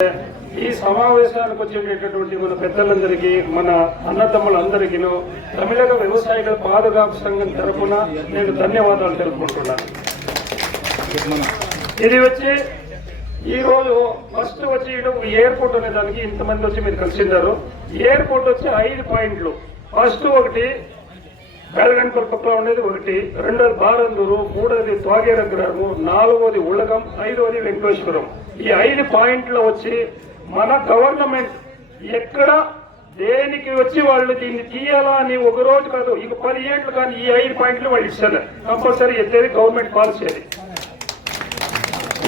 ఈ సమావేశానికి వచ్చేటటువంటి మన పెద్దలందరికీ మన అన్నదమ్ములందరికీ తమిళగ వ్యవసాయిల పాదుకాపు సంఘం తరఫున నేను ధన్యవాదాలు తెలుపుకుంటున్నాను. ఇది వచ్చి ఈ రోజు ఫస్ట్ వచ్చి ఎయిర్పోర్ట్ అనే దానికి ఇంతమంది వచ్చి మీరు కలిసిండారు. ఎయిర్పోర్ట్ వచ్చి 5 పాయింట్లు. ఫస్ట్ ఒకటి బెల్గంపూర్ పక్కన ఉండేది ఒకటి, రెండోది బారందూరు, మూడోది త్వాగేర గ్రామం, నాలుగోది ఉళ్ళగం, 5వది వెంకటేశ్వరం. ఈ 5 పాయింట్లో వచ్చి మన గవర్నమెంట్ ఎక్కడ దేనికి వచ్చి వాళ్ళు దీన్ని తీయాలా అని ఒక రోజు కాదు, ఇక 10 ఏళ్ళు కానీ ఈ 5 పాయింట్లు వాళ్ళు ఇచ్చారు. కంపల్సరీ ఎత్తేది గవర్నమెంట్ పాలసీ అది.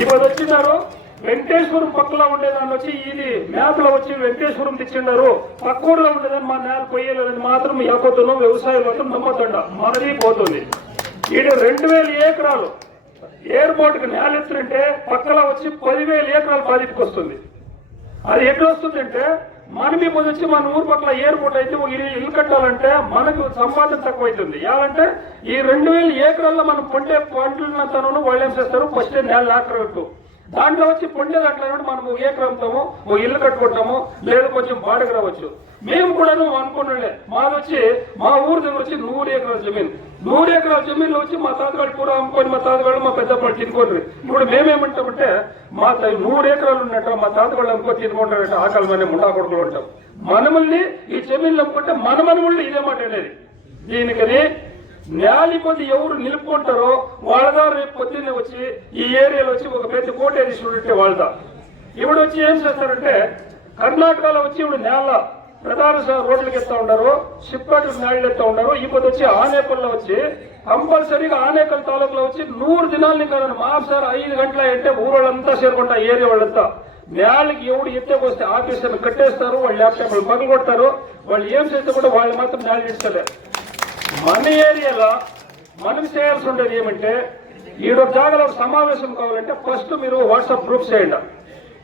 ఇప్పుడు వచ్చినారు వెంకటేశ్వరం పక్కలో ఉండేదాన్ని వచ్చి ఇది మ్యాప్ లో వచ్చి వెంకటేశ్వరం తెచ్చిండారు, పక్కూరులో ఉండేదాన్ని మా నేల పోయేలేదని మాత్రం యాపోతున్నాం. వ్యవసాయం మాత్రం నమ్మతండ మనది పోతుంది. ఇది 2000 ఏకరాలు ఎయిర్పోర్ట్ కి నేల ఎత్తుంటే పక్కలో వచ్చి 10,000 ఏకరాలు బాధితుకు వస్తుంది. అది ఎట్లా వస్తుందంటే మనం ఇప్పుడు వచ్చి మన ఊరు పక్కల ఎయిర్పోర్ట్ అయితే ఇల్లు కట్టాలంటే మనకు సంపాదన తక్కువ అవుతుంది. ఏమంటే ఈ 2000 ఏకరాల్లో మనం పండే పంటలను వాళ్ళు ఏం చేస్తారు, ఫస్ట్ నేల నాకరట్టు దాంట్లో వచ్చి పండే దాంట్లో మనం ఏకరంతాము ఓ ఇల్లు కట్టుకుంటాము, లేదా కొంచెం బాడకు రావచ్చు. మేము కూడా అనుకున్నాడే మాది వచ్చి మా ఊరు దగ్గర వచ్చి 100 ఎకరాల జమీన్, 100 ఎకరాల జమీన్లో వచ్చి మా తాతగాడు పూర అమ్ముకొని మా తాతగాడు మా పెద్దవాళ్ళు తినుకోండి. ఇప్పుడు మేమేమంటామంటే మా 100 ఎకరాలు ఉన్నట్ట మా తాతగాళ్ళు అమ్ముకొని తినుకుంటారట, ఆకలిలోనే ముండా కొడుకులు ఉంటాం. మనముల్ని ఈ జమీన్లు అమ్ముకుంటే మన మనముళ్ళు ఇదే మాట అనేది. దీనికని న్యాలి కొద్ది ఎవరు నిలుపుకుంటారో వాళ్ళదా రేపు పొద్దున్నే వచ్చి ఈ ఏరియాలో వచ్చి ఒక పెద్ద కోటేశ్వరుడు వాళ్ళదా. ఇప్పుడు వచ్చి ఏం చేస్తారంటే కర్ణాటకలో వచ్చి ఇప్పుడు నేల ప్రధాన రోడ్లకి ఎత్తా ఉన్నారు, షిప్పాటికి నేళ్ళు ఎత్తా ఉన్నారు. ఇప్పుడు వచ్చి ఆనేపల్లో వచ్చి కంపల్సరీగా ఆనేకల్ తాలూకులో వచ్చి 100 దినాలని కాదని మాసారి 5 గంటల అంటే ఊరోళ్ళంతా చేరుకుంటా ఏరియా వాళ్ళంతా నేలకి ఎవడు ఎత్తేకొస్తే ఆఫీసర్లు కట్టేస్తారు, వాళ్ళు ల్యాప్టాప్లు పగలగొడతారు. వాళ్ళు ఏం చేస్తే కూడా వాళ్ళు మాత్రం నేల ఇస్తలే. మన ఏరియాలో మనం చేయాల్సి ఉండేది ఏమంటే ఈడొక జాగాలో సమావేశం కావాలంటే ఫస్ట్ మీరు వాట్సాప్ గ్రూప్ చేయండి.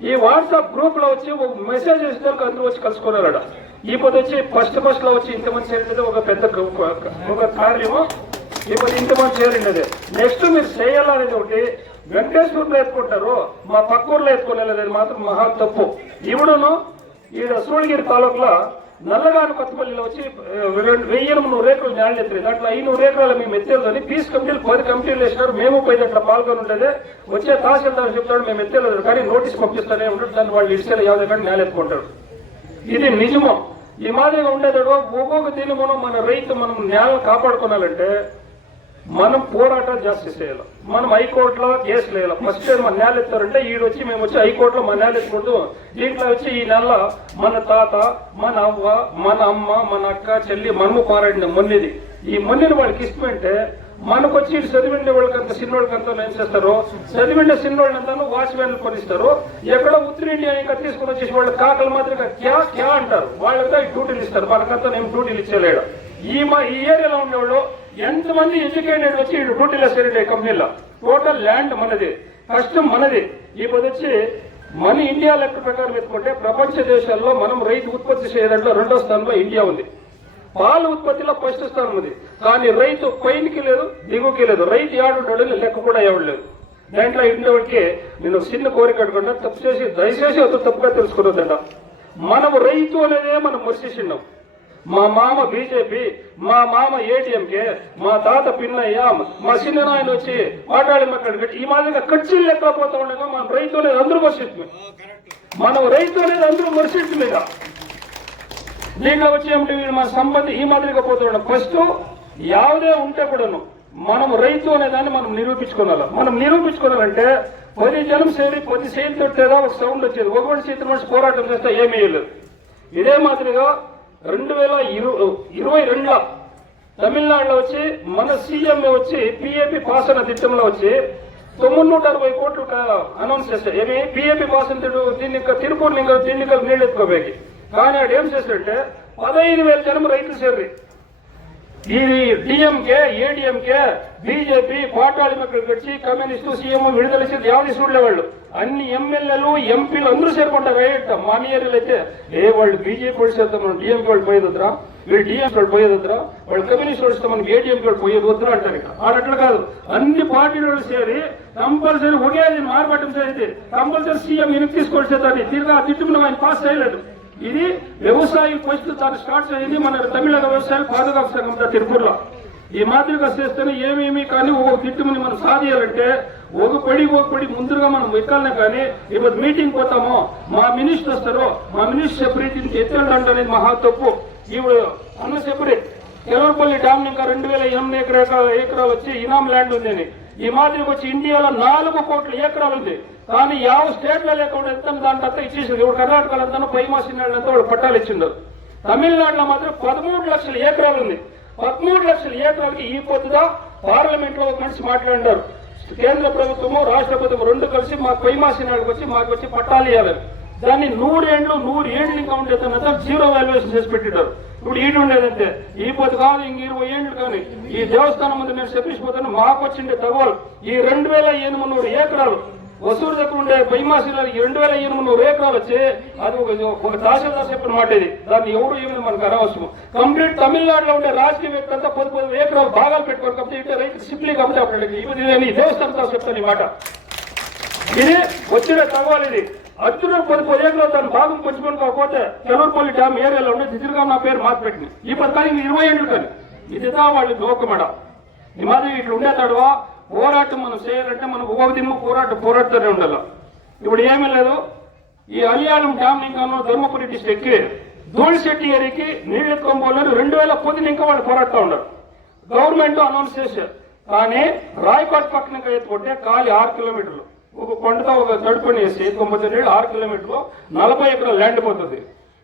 ఈ వాట్సాప్ గ్రూప్ లో వచ్చి ఒక మెసేజ్ చేసిన అందరూ వచ్చి కలుసుకున్నారట. ఇప్పుడు వచ్చి ఫస్ట్ లో వచ్చి ఇంతమంది చేరినది ఒక పెద్ద ఒక కార్యము. ఇప్పుడు ఇంతమంది చేరినది. నెక్స్ట్ మీరు చేయాలనేది ఒకటి వెంకటేశ్వరంలో ఎత్తుకుంటారు, మా పక్కూరులో ఎత్తుకోలేదు మాత్రం మహా తప్పు. ఇవిడును ఈడ సూళగిరి తాలూకులో నల్లగాను కొత్తపల్లిలో వచ్చి 1800 ఏకరాలు నేళ్ళు ఎత్తారు. దాంట్లో 500 ఏకరాలు మేము ఎత్తేదని పీస్ కమిటీలు 10 కమిటీలు వేసినారు. మేము 10 అట్లా పాల్గొని ఉండేది. వచ్చే తహసీల్దార్ చెప్తాడు మేము ఎత్తేలేదు కానీ నోటీస్ పంపిస్తానే ఉంటాడు, దాన్ని వాళ్ళు ఇడిచేలా 50 కానీ నేల ఎత్తుకుంటాడు. ఇది నిజమో. ఈ మాదిరిగా ఉండేదాడు ఒక్కొక్క దీన్ని మన రైతు మనం నేలను కాపాడుకోవాలంటే మనం పోరాటాలు జాస్తి చేయాలి. మనం హైకోర్టులో కేసులు వేయాలి. ఫస్ట్ మన నేల ఎత్తారంటే ఈడొచ్చి మేము వచ్చి హైకోర్టులో మన నేల ఎత్తకూడదు. దీంట్లో వచ్చి ఈ నెల మన తాత, మన అవ్వ, మన అమ్మ, మన అక్క, చెల్లి మనము పారాడిన మొన్నిది. ఈ మొన్నిని వాళ్ళకి ఇష్టమంటే మనకు వచ్చి ఇటు చదివిండే వాళ్ళకంతా చిన్నోళ్ళకంతా ఏం చేస్తారు, చదివిండే చిన్నోళ్ళంతా వాచ్మెన్లు కొనిస్తారు. ఎక్కడో ఉత్తర ఇండియా ఇంకా తీసుకుని వచ్చేసి వాళ్ళు కాకలు మాత్రం క్యా క్యా అంటారు. వాళ్ళంతా డ్యూటీలు ఇస్తారు, మనకంతా నేను డ్యూటీలు ఇచ్చేలేడు. ఈ ఏరియాలో ఉండేవాళ్ళు ఎంతమంది ఎడ్యుకేటెడ్ వచ్చి డ్యూటీలో చేరే కంపెనీలో టోటల్ ల్యాండ్ మనది, కష్టం మనది. ఇప్పుడు వచ్చి మన ఇండియా లెక్క ప్రకారం ఎత్తుకుంటే ప్రపంచ దేశాల్లో మనం రైతు ఉత్పత్తి చేయడంలో 2వ స్థానంలో ఇండియా ఉంది. పాల ఉత్పత్తిలో ఫస్ట్ స్థానం ఉంది. కానీ రైతు పైనకి లేదు, దిగుకి లేదు. రైతు ఏడుంటాడు లెక్క కూడా ఎవడలేదు. దాంట్లో ఇండియాకి నేను చిన్న కోరిక అడగకుండా తప్పు చేసి దయచేసి అంత తప్పుగా తెలుసుకున్నదంట. మనం రైతు అనేదే మనం మర్చేసిన్నాం. మా మామ బీజేపీ, మా మామ ఏటీఎంకే, మా తాత పిన్నయ్య, మా చిన్న నాయన వచ్చి మాట్లాడి మాట్లాడి ఈ మాదిరిగా ఖర్చులు లేకపోతా ఉండగా మనం రైతు అనేది అందరూ మర్చిస్తున్నాం. మనం రైతు అనేది అందరూ మర్చిట్లేదా. దీంట్లో వచ్చి ఏమిటి మన సంబంధం ఈ మాదిరిగా పోతున్నాం. ఫస్ట్ యావదే ఉంటే కూడాను మనం రైతు అనే దాన్ని మనం నిరూపించుకోవాలి. మనం నిరూపించుకోవాలంటే 10 జనం సేరి 10 చేతులు తొట్టేదా ఒక సౌండ్ వచ్చేది. ఒకటి చేతుల మనిషి పోరాటం చేస్తే ఏమీ లేదు. ఇదే మాదిరిగా 2022లో తమిళనాడులో వచ్చి మన సీఎంఏ వచ్చి పిఏపి పాస్ అన్న తిట్టంలో వచ్చి 960 కోట్లు అనౌన్స్ చేశారు. ఏమి పిఏపి పాస్ అని దీన్ని తిరుపూర్ దీన్ని నీళ్ళు ఎత్తుకోబోయి. కానీ ఆడు ఏం చేశాడంటే 15,000 జనం రైతులు చేరి ఈ డిఎంకే, ఏడిఎంకే, బీజేపీ, పార్టీ వచ్చి కమ్యూనిస్టు, సీఎం విడుదల చేసి యావది చూడలేవాళ్ళు అన్ని ఎమ్మెల్యేలు, ఎంపీలు అందరూ చేరుకుంటారు. మన ఏరియాలో అయితే వాళ్ళు బీజేపీ వాళ్ళు చేద్దాం, డిఎంకే వాళ్ళు పోయేదిరా వీళ్ళు టీఎంసీ వాళ్ళు పోయేది వద్దురా, వాళ్ళు కమ్యూనిస్ట్ వాళ్ళు ఇస్తే మనకి ఏటీఎంకి వాళ్ళు పోయేది వద్దురా అంటారు. ఇక్కడ అట్లా కాదు, అన్ని పార్టీలు చేరి కంపల్సరీ ఒకే మార్పట్టం చేసి కంపల్సరీ సీఎం వెనక్కి తీసుకొచ్చేదాన్ని తిరిగి తిట్టుకుని ఆయన పాస్ చేయలేదు. ఇది వ్యవసాయం ఫస్ట్ దాన్ని స్టార్ట్ చేయండి మన తమిళ వ్యవసాయ పాదుకాపు సంఘం తిరుపూర్లో. ఈ మాదిరిగా చేస్తేనే ఏమేమి కానీ ఒక తిట్టుకుని మనం సాధించాలంటే ఒక పడి ముందుగా మనం ఎక్కాలనే. కానీ ఇప్పుడు మీటింగ్ పోతామో మా మినిస్టర్ వస్తారు, మా మినిస్టర్ సెపరేట్ ఎత్తండి అనేది మహా తప్పు. ఇప్పుడు అన్న సెపరేట్ కెలవరపల్లి డ్యామ్ ఇంకా 2008 ఎకరాలు వచ్చి ఇనాం ల్యాండ్ ఉందని ఈ మాదిరికి వచ్చి ఇండియాలో 4 కోట్ల ఎకరాలు ఉంది. కానీ యావ స్టేట్ లో లేకుండా ఎంత దాంట్లో ఇచ్చేసింది. ఇప్పుడు కర్ణాటకలో అంతా పైమాసినాళ్ళంతా వాళ్ళు పట్టాలు ఇచ్చిండ్రు. తమిళనాడులో మాత్రం 13 లక్షల ఎకరాలు ఉంది. 13 లక్షల ఎకరాలకి ఈ పొద్దుగా పార్లమెంట్ లో ఒక మనిషి మాట్లాడినారు, కేంద్ర ప్రభుత్వము రాష్ట్ర ప్రభుత్వం 2 కలిసి మా పైమాసినాళ్ళకి వచ్చి మాకు వచ్చి పట్టాలు ఇవ్వాలని. దాన్ని 100 ఏళ్ళు ఇంకా ఉండేదంతా జీరో వాల్యుయేషన్ చేసి పెట్టినారు. ఇప్పుడు ఈడు ఉండేదంటే ఈ పొద్దు కాదు ఇంక 20 ఏళ్ళు. కానీ ఈ దేవస్థానం ముందు నేను చెప్పిపోతాను, మాకు వచ్చిండే తగవలు ఈ 2800 ఎకరాలు వసూరు దగ్గర ఉండే పైమాసినాలు 2800 ఎకరాలు వచ్చి అది ఒక తహసీల్దార్ చెప్పిన మాట. ఇది దాన్ని ఎవరు ఏమైనా మనకు అనవసరం. కంప్లీట్ తమిళనాడులో ఉండే రాజకీయ వ్యక్తి అంతా 10 ఎకరాలు భాగాలు పెట్టుకోరు కాబట్టి ఇటు రైతు సిప్లీ కాబట్టి అప్పుడు దేవస్థానంతో చెప్తాను ఈ మాట. ఇది వచ్చిన తగవాలి. ఇది అర్జున 10 ఎకరాలు దాని భాగం పంచుకొని కాకపోతే కెలవరపల్లి డ్యామ్ ఏరియాలో ఉండే తిరిగా నా పేరు మార్చిపెట్టింది. ఈ పథకానికి 20 ఏళ్ళు కానీ ఇదిదా వాళ్ళు లోకమడ. ఈ మాదిరి ఇట్లా ఉండేతాడువా పోరాటం మనం చేయాలంటే మనం ఒక దిమ్మ పోరాడుతూనే ఉండాలి. ఇప్పుడు ఏమీ లేదు. ఈ అలియాలం డ్యామ్ ఇంకా ధర్మపురి డిస్ట్రిక్ట్ కి ధూళిశెట్టి ఏరియాకి నీళ్ళు ఎత్తుకోబోలేరు. 2010 ఇంకా వాళ్ళు పోరాడుతూ ఉన్నారు. గవర్నమెంట్ అనౌన్స్ చేశారు. కానీ రాయకోట్ పక్కన ఎత్తుకుంటే ఖాళీ 6 కిలోమీటర్లు ఒక కొండతో ఒక తడుపుని వేసి ఎత్తుకోపోతే 6 కిలోమీటర్లు 40 ఎకరాలు ల్యాండ్ పోతుంది.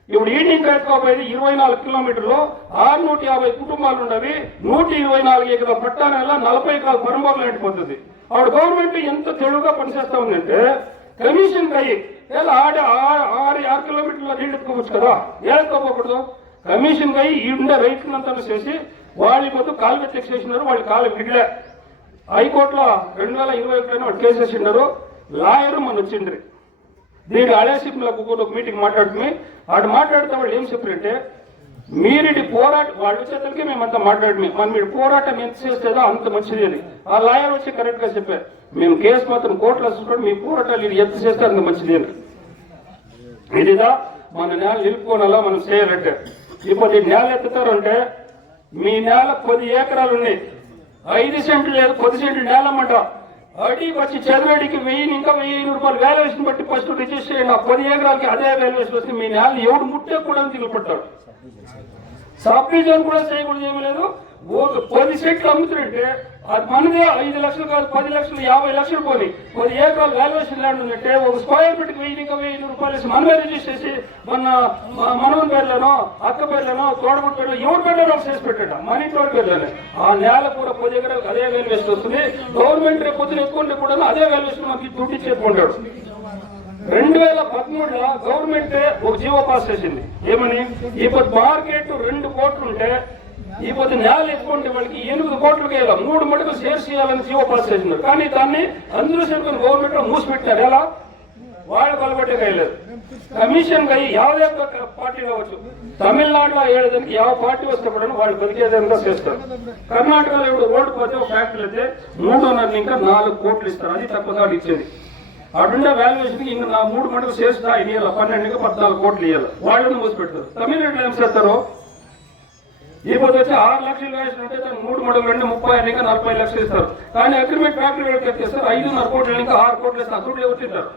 ఇప్పుడు ఈవినింగ్ ఎత్తుకోపోయేది 24 కిలోమీటర్లు 650 కుటుంబాలు ఉండవి. 124 ఎకరాల పట్టానేలా 40 ఎకరాల పరంబోలు ల్యాండ్ పోతుంది. ఆవిడ గవర్నమెంట్ ఎంత తెలుగుగా పనిచేస్తా ఉందంటే కమిషన్ అయ్యి 6 కిలోమీటర్ల నీళ్ళు ఎత్తుకోవచ్చు కదా, ఎత్తుకోకూడదు. కమిషన్ అయ్యి ఈ ఉండే రైతులంతా చేసి వాళ్ళ పొద్దు కాలు వెత్తేసేసినారు. వాళ్ళు కాలు మిగిలే హైకోర్టులో 2021 వాళ్ళు కేసేసినారు. లాయర్ మన వచ్చిండ్రి దీని అలేసిలకు ఒక మీటింగ్ మాట్లాడుకుని వాడు మాట్లాడితే వాళ్ళు ఏం చెప్పారంటే మీరిటి పోరాటం వాళ్ళ చేతులకి మేమంతా మాట్లాడుకుని మీరు పోరాటం ఎంత చేస్తేదో అంత మంచిది అని. ఆ లాయర్ వచ్చి కరెక్ట్ గా చెప్పారు, మేము కేసు మాత్రం కోర్టులో చూసుకొని మీ పోరాటాలు ఇది ఎంత చేస్తే అంత మంచిది అని. ఇదిదా మన నేల నిలుపుకోనాలా మనం చేయాలంటే. ఇప్పుడు ఈ నేల ఎత్తుతారంటే మీ నేల 10 ఎకరాలు ఉన్నాయి, 5 సెంట్లు లేదు 10 సెంట్లు నేల అన్నమాట. అడికి వచ్చి చదరడికి 1000 ఇంకా 1500 రూపాయలు వాల్యుయేషన్ బట్టి ఫస్ట్ రిజిస్టర్ చేయండి. 10 ఎకరాలకి అదే వాల్యుయేషన్ వస్తే మీ నేల ఎవడు ముట్టే కూడా దిగుపడతాడు. సబ్ డివిజన్ కూడా చేయకూడదు ఏమీ లేదు. 10 సెంట్లు అమ్ముతుంటే అది మనదే 5 లక్షలు కాదు 10 లక్షలు 50 లక్షలు కొని 10 ఎకరాలు వాల్యుయేషన్ ల్యాండ్ ఉందంటే ఒక స్క్వేర్ ఫీట్కి 1000 ఇంకా 1500 రూపాయలు వేసి మనమే రిజిస్టర్ చేసి మనవని పేర్లను అక్క పేర్లను తోడబుట్టు పేర్లు ఎవరి పేర్లను చేసి పెట్టాడు మన ఇంట్లో పేర్లని. ఆ నేల కూడా 10 ఎకరాలకు అదే వాల్యుయేషన్ వస్తుంది. గవర్నమెంట్ రేపు పొద్దున ఎక్కువ కూడా అదే వాల్యుయేషన్ మనకి దుడ్డు ఇచ్చేసుకుంటాడు. 2013లో గవర్నమెంట్ ఒక జీవో పాస్ చేసింది. ఏమని ఇప్పుడు మార్కెట్ 2 కోట్లు ఉంటే ఈ పొద్దు నేల ఎక్కుంటే వాళ్ళకి 8 కోట్లకి 3 మటుకు షేర్స్ చేయాలని జీవో పాస్ చేసినారు. కానీ దాన్ని అందరూ సేపుకొని గవర్నమెంట్ లో మూసిపెట్టారు. ఎలా వాళ్ళు కొలబట్టే కయ్యలేదు. కమిషన్ అయ్యి 50 పార్టీ కావచ్చు. తమిళనాడులో ఏడాదికి 50 పార్టీ వస్తే కూడా వాళ్ళు బతికేదంతా చేస్తారు. కర్ణాటకలో ఇప్పుడు రోడ్డు పోతే ఒక ఫ్యాక్టరీ అయితే 3.5 ఇంకా 4 కోట్లు ఇస్తారు. అది తక్కువగా ఇచ్చేది. అటుండే వాల్యుయేషన్ ఇంకా నా 3 మటుకు షేర్స్ ఇవ్వాలి 12 ఇంకా 14 కోట్లు ఇవ్వాలి. వాళ్ళని మూసిపెడతారు. తమిళనాడులో ఏం చేస్తారు ఈ పొద్దు వచ్చి 6 లక్షలు వేసినట్టే 3 మడుగులు 35 ఇంకా 40 లక్షలు ఇస్తారు. కానీ అగ్రిమెంట్ ఫ్యాక్టరీ వాళ్ళకి ఎత్తేస్తారు 5.5 కోట్లు ఇంకా 6 కోట్లు ఇస్తారు. ఆ దుడ్లు ఎవరు తింటారు?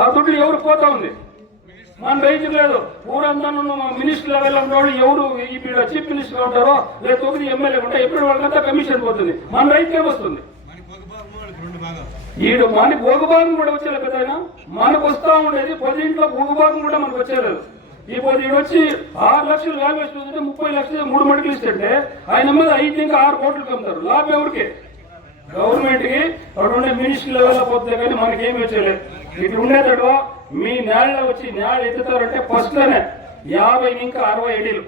ఆ దుడ్లు ఎవరు పోతా ఉంది? మన రైతు లేదు. ఊరంతా మినిస్టర్ లెవెల్ ఉన్నవాళ్ళు ఎవరు ఇప్పుడు చీఫ్ మినిస్టర్ ఉంటారో లేదా 9 ఎమ్మెల్యే ఉంటే ఎప్పుడు వాళ్ళకంతా కమిషన్ పోతుంది. మన రైతుకే వస్తుంది. ఈడు మన భోగభాగం కూడా వచ్చేలేదు పెద్ద మనకు వస్తా ఉండేది 10 ఇంట్లో భోగభాగం కూడా మనకు వచ్చేలేదు. ఈ పొద్దు ఈడు వచ్చి 6 లక్షలు వాల్యుయేషన్ వస్తే 30 లక్షలు 3 మటుకులు ఇస్తుంటే ఆయన మీద 5 ఇంకా 6 కోట్లకు అమ్ముతారు. లాభం ఎవరికి? గవర్నమెంట్ కి. అక్కడ ఉండే మినిస్టర్ లెవెల్లో పోతే కానీ మనకేమి వచ్చేలేదు. ఇటు ఉండేటప్పుడు మీ నేలలో వచ్చి నేల ఎత్తుతారంటే ఫస్ట్ లోనే 50 ఇంకా 60 ఎడీలు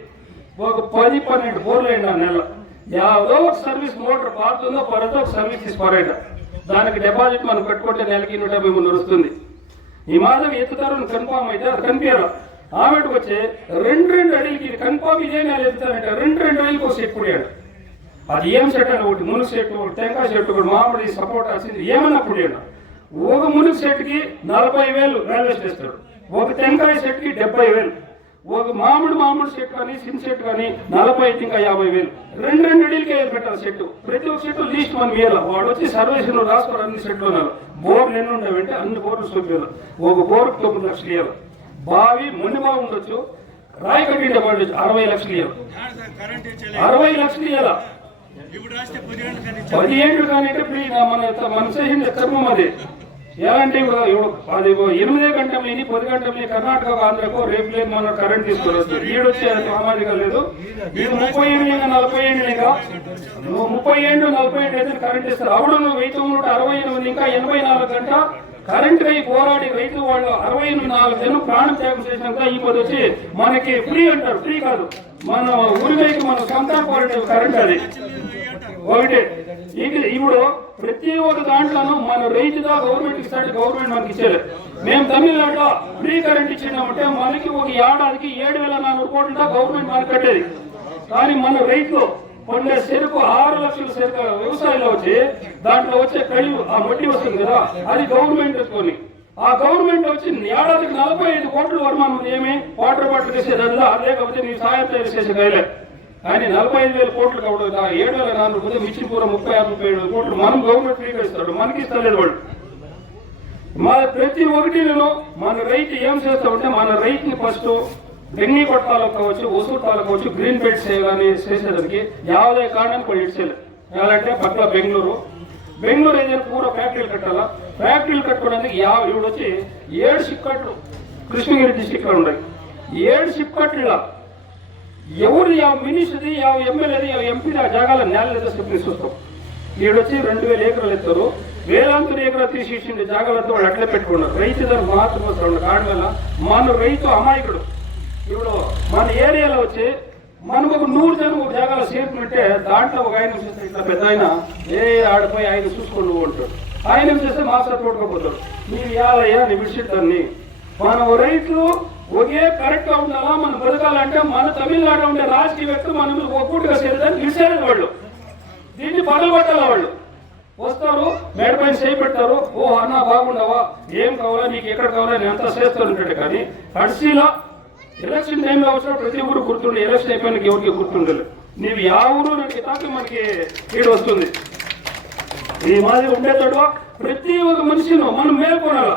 ఒక 10-12 బోర్లు అయింది. ఆ నెల ఏదో ఒక సర్వీస్ మోటార్ పారుతుందో పరతో ఒక సర్వీస్ తీసుకోరేట. దానికి డిపాజిట్ మనం కట్టుకుంటే నెలకి 153 వస్తుంది. ఈ మాదిరి ఎత్తుతారని కన్ఫామ్ అయితే అది కనిపించాలి. ఆమెకు వచ్చి రెండు అడిగికి ఇది కన్ఫామ్ ఇదే నేను ఎత్తానంటే రెండు అడిగికి ఒక సెట్ పుడియాడు. అది ఏం సెట్ అని ఒకటి మునుగు సెట్, ఒకటి టెంకాయ సెట్, ఒకటి మామిడి సపోర్ట్ వచ్చింది ఏమన్నా పుడియాడు. ఒక మునుగు సెట్కి 40,000 వాల్యుయేషన్ ఇస్తాడు, ఒక టెంకాయ సెట్కి 70,000, ఒక మామిడి సెట్ కానీ సిన్ సెట్ కానీ 40 ఇంకా 50,000. రెండు అడిగికే పెట్టాలి సెట్. ప్రతి ఒక్క సెట్ లీస్ట్ మనం ఇవ్వాలి. వాడు వచ్చి సర్వేషన్ రాసుకోవాలి అన్ని సెట్లు ఉన్నారు. బోర్లు ఎన్ని ఉండవంటే అన్ని బోర్లు చూపించాలి. ఒక బోర్కు 9 లక్షలు ఇవ్వాలి. బావి మొండి బావి ఉండొచ్చు, రాయి కట్టిండే పడవచ్చు 60 లక్షలు ఇవ్వాలి. 60 లక్షలు ఇవ్వాలా 10 ఏళ్ళు కానీ అంటే మన చేసిన కర్మం అది. ఎలా అంటే అది 8 గంటలు 10 గంటలు కర్ణాటక ఆంధ్రకు రేపు లేదు మన కరెంట్ తీసుకొని వస్తారు. ఈడొచ్చి సామాజిక లేదు. ఇది 30 ఏళ్ళు 40 ఏళ్ళు 30 ఏళ్ళు 40 ఏళ్ళు అయితే కరెంట్ ఇస్తారు. అప్పుడు 1968 ఇంకా 84 గంట కరెంట్ అయి పోరాడి రైతు వాళ్ళు 64 జనం ప్రాణం త్యాగం చేసినాక ఇప్పుడు వచ్చి మనకి ఫ్రీ అంటారు. ఫ్రీ కాదు, మన ఊరికైకి మన సంతాన కరెంట్ అది ఒకటి. ఇప్పుడు ప్రతి ఒక్క దాంట్లోనూ మన రైతుగా గవర్నమెంట్ ఇస్తాడు, గవర్నమెంట్ మనకి ఇచ్చేది. మేము తమిళనాడులో ఫ్రీ కరెంట్ ఇచ్చినామంటే మనకి ఒక ఏడాదికి 7,400 కోట్ల గవర్నమెంట్ మనకి కట్టేది. కానీ మన రైతులు పండే చెరుకు 6 లక్షల చెరుకు వ్యవసాయంలో వచ్చి దాంట్లో వచ్చే కళ్ళు ఆ వడ్డీ వస్తుంది కదా, అది గవర్నమెంట్ ఎత్తుకొని ఆ గవర్నమెంట్ వచ్చి ఏడాదికి 45 కోట్ల వరమానం ఉంది. ఏమి వాటర్ బాటిల్ చేసేదల్లా లేకపోతే నీ సాయం తయారు చేసే కైలే. కానీ 45,000 కోట్లు కావడం 7,400 కోట్లు మిషన్ పూర 36-37 కోట్లు మనం గవర్నమెంట్ ఫ్రీగా ఇస్తాడు, మనకి ఇస్తలేదు వాళ్ళు. మన ప్రతి ఒక్కటిలో మన రైతు ఏం చేస్తామంటే మన రైతుని ఫస్ట్ బెంగీ కొట్టాలకు కావచ్చు, ఒసూరు తాలకు కావచ్చు, గ్రీన్ బెల్ట్ చేయాలని చేసేదానికి 50 కారణానికి వాళ్ళు ఇచ్చేయాలి. ఎలాంటే పక్కన బెంగళూరు ఏదైనా పూర ఫ్యాక్టరీలు కట్టాలా. ఫ్యాక్టరీలు కట్టుకోవడానికి ఇప్పుడు వచ్చి 7 షిప్ కట్లు కృష్ణగిరి డిస్టిక్ లో ఉన్నాయి. 7 షిప్ కట్ల ఎవరు మినిస్టర్ది ఎమ్మెల్యేది ఎంపీ ఆ జాగాల నేల లేదా స్టెప్ తీసుకొస్తాం. ఈడొచ్చి 2,000 ఎకరాలు ఎత్తారు, వేలాంతర ఎకరాలు తీసి జాగాలతో వాళ్ళు అట్లే పెట్టుకున్నారు. రైతు దానికి మాత్రం వస్తారు. కాడి వల్ల మన రైతు అమాయకుడు. ఇప్పుడు మన ఏరియాలో వచ్చి మనకు ఒక 100 జనం ఒక జాగాలో చేరుకుంటే దాంట్లో ఒక ఆయన చూస్తే ఇట్లా పెద్ద ఆయన ఆడిపోయి ఆయన చూసుకొని ఉంటాడు. ఆయన చేస్తే మాస్టర్ తోడుకోపోతాడు. మీరు యాలయ్యా నీ విడిచిట్టాన్ని మన రైతులు ఒకే కరెక్ట్ గా ఉండాలా. మనం బతకాలంటే మన తమిళనాడు ఉండే రాజకీయ వ్యక్తులు మనం ఒక్కటిగా చేరేదాన్ని విడిచేది వాళ్ళు. దీన్ని పగలబట్టాల వాళ్ళు వస్తారు, మేడ పైన చేపెడతారు. ఓ అన్న బాగుండవా, ఏం కావాలా, నీకు ఎక్కడ కావాలా, నేను అంతా చేస్తానంటాడు. కానీ కడిసీలో ఎలక్షన్ టైంలో వచ్చిన ప్రతి ఊరు గుర్తుండే, ఎలక్షన్ అయిపోయినాక ఎవరికి గుర్తుండలేదు. నీవు యా ఊరు నాకు తాకి మనకి ఈడు వస్తుంది. ఈ మాదిరి ఉండేటట్టు ప్రతి ఒక్క మనిషిను మనం మేల్కొనాల.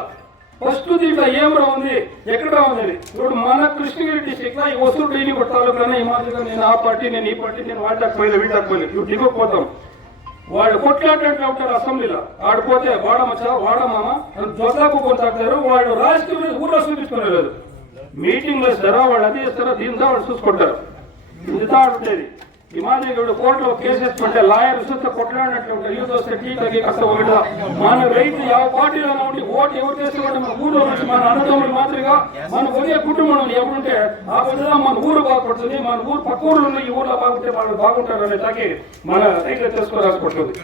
ఫస్ట్ దీంట్లో ఏమరా ఉంది, ఎక్కడ ఉందని. ఇప్పుడు మన కృష్ణగిరి డిస్టిక్ లో ఈ వసూలు డైలీ కొట్టాలన్నా ఈ మాదిరిగా నేను ఆ పార్టీ, నేను ఈ పార్టీ, నేను వాడకపోయినా వీడకపోయినా ఇప్పుడు దిగకపోతాం. వాళ్ళు కొట్లాడినట్టు ఉంటారు అసెంబ్లీలో. ఆడిపోతే వాడమచ్చా వాడమామ జొల్లాకు కొనసాగుతారు. వాళ్ళు రాజకీయ ఊర్లో చూపించుకునేలేదు. మీటింగ్లో ఇస్తారా, వాళ్ళు అది ఇస్తారా, దీంతో వాళ్ళు చూసుకుంటారు. ఇంత ఉండేది. ఈ మాదిరి కోర్టులో కేసెస్ ఉంటే లాయర్ చూస్తే కొట్లాడినట్లు ఉంటారు. యూత్ వస్తే టీ తగ్గి కష్టం ఒకటి. మన రైతు ಯಾವ పార్టీలో ఉండి ఓటు ఎవరు చేసేవాడు మన ఊళ్ళో నుంచి మన అన్నదమ్ములు మాదిరిగా మన ఒకే కుటుంబం ఎవరుంటే ఆ విధంగా మన ఊరు బాగుపడుతుంది. మన ఊరు పక్క ఊర్లో ఈ ఊర్లో బాగుంటే వాళ్ళు బాగుంటారు అనే తాకి మన రైతులు తెలుసుకోవాల్సి పడుతుంది.